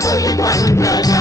absolute wonder.